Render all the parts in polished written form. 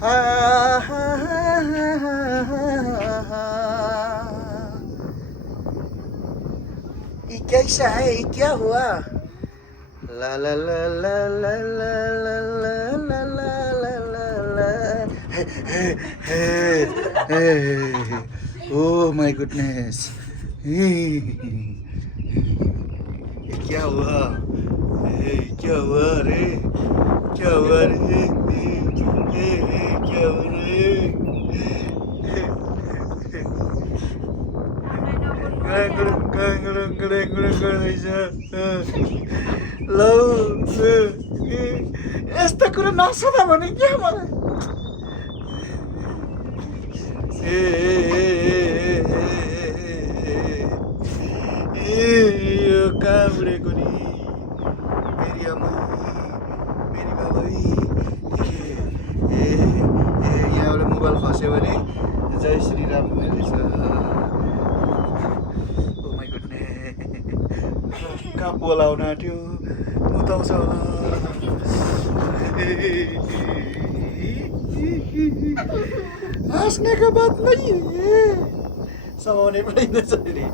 हा हा ये कैसा है, ये क्या हुआ? ला ला ला ला ला ला ला ला ला ला ला ला ला oh my goodness ये क्या हुआ? क्या हुआ रे? क्या हुआ रे? क्या हुआ रे? लौ यस्तो कुरो नसोधा भने क्या मलाई यो कहाँ उडेको नि मेरी आमा मेरी बाबा यहाँबाट मोबाइल खस्यो भने जय श्री राम हुनेरहेछ कहाँ बोलाउन आँट्यो मुताउँछ होला हाँस्ने का बात नहीं है समाउने पढिँदैछ फेरि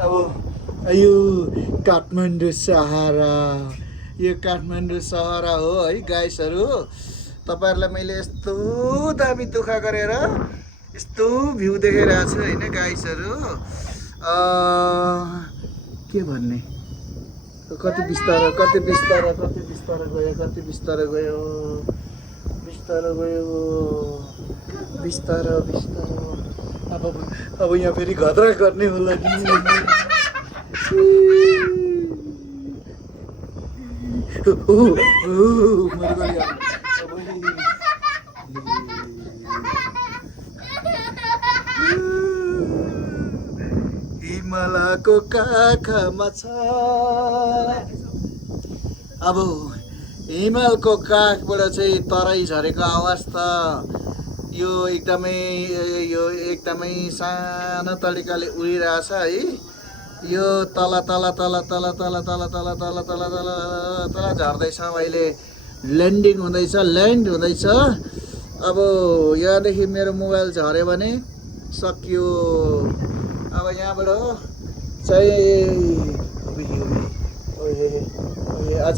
अब यो काठमाडौँ सहारा यो काठमाडौँ सहरा हो है गाइसहरू तपाईँहरूलाई मैले यस्तो दामी दुःख गरेर यस्तो भ्यू देखाइरहेको छु होइन गाइसहरू के भन्ने कति बिस्तारो गयो बिस्तारो अब यहाँ फेरि घद्रा गर्ने होला नि हिमालयको काखमा छ अब हिमालको काखबाट चाहिँ तराई झरेको आवाज त यो एकदमै सानो तरिकाले उडिरहेछ है यो तल झर्दैछ अहिले ल्यान्ड हुँदैछ अब यहाँदेखि मेरो मोबाइल झऱ्यो भने सकियो अब यहाँबाट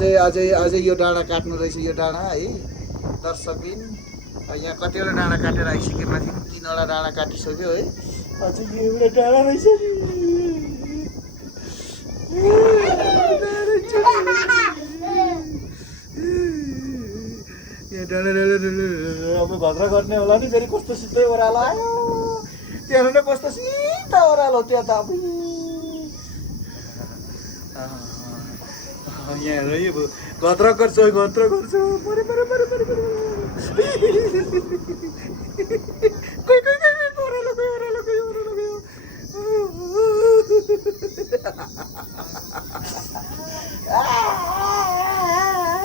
चाहिँ अझै यो डाँडा काट्नु रहेछ यो डाँडा है दर्शकबिन यहाँ कतिवटा डाँडा काटेर आइसक्यो माथि 3वटा डाँडा काटिसक्यो है अझै यो एउटा डाँडा रहेछ यहाँ डाँडा अब घद्रा गर्ने होला नि फेरि कस्तो सिधै ओह्रालो आयो त्यहाँ कस्तो सिधा ओह्रालो त्यहाँ त अब यहाँ र यो घद्रा गर्छ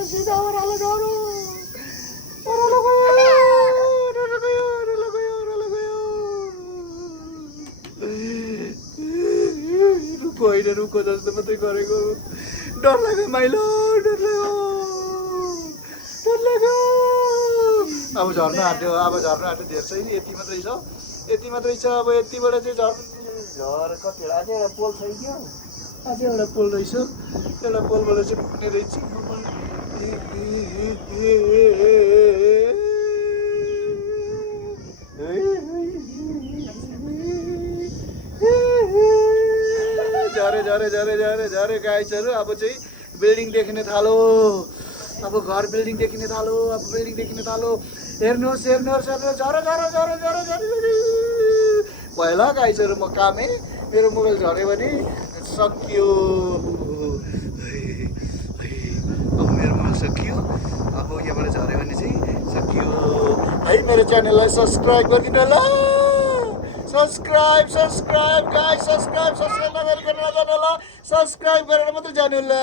सिधा ओह्रालो गयो रुको जस्तो मात्रै गरेको डर लाग्यो माइलो डर लाग्यो अब झर्नु आँट्यो धेर छैन यति मात्रै छ अब यतिबाट चाहिँ झर कतिवटा अझै एउटा पोल छैन क्या अझै एउटा पोल रहेछ एउटा पोलबाट चाहिँ पुग्ने रहेछ झरे गाइसहरू अब चाहिँ बिल्डिङ देखिन थालो अब घर बिल्डिङ देखिन थालो हेर्नुहोस् झरे पहिला गाइसहरू म कामै मेरो मोबाइल झऱ्यो भने सकियो अब मेरो मोबाइल सकियो अब यहाँबाट झऱ्यो भने चाहिँ सकियो है मेरो च्यानललाई सब्सक्राइब गरिदिनु होला सब्सक्राइब गाइस सब्सक्राइब नगरिकन नजानु होला सब्सक्राइब गरेर मात्रै जानु होला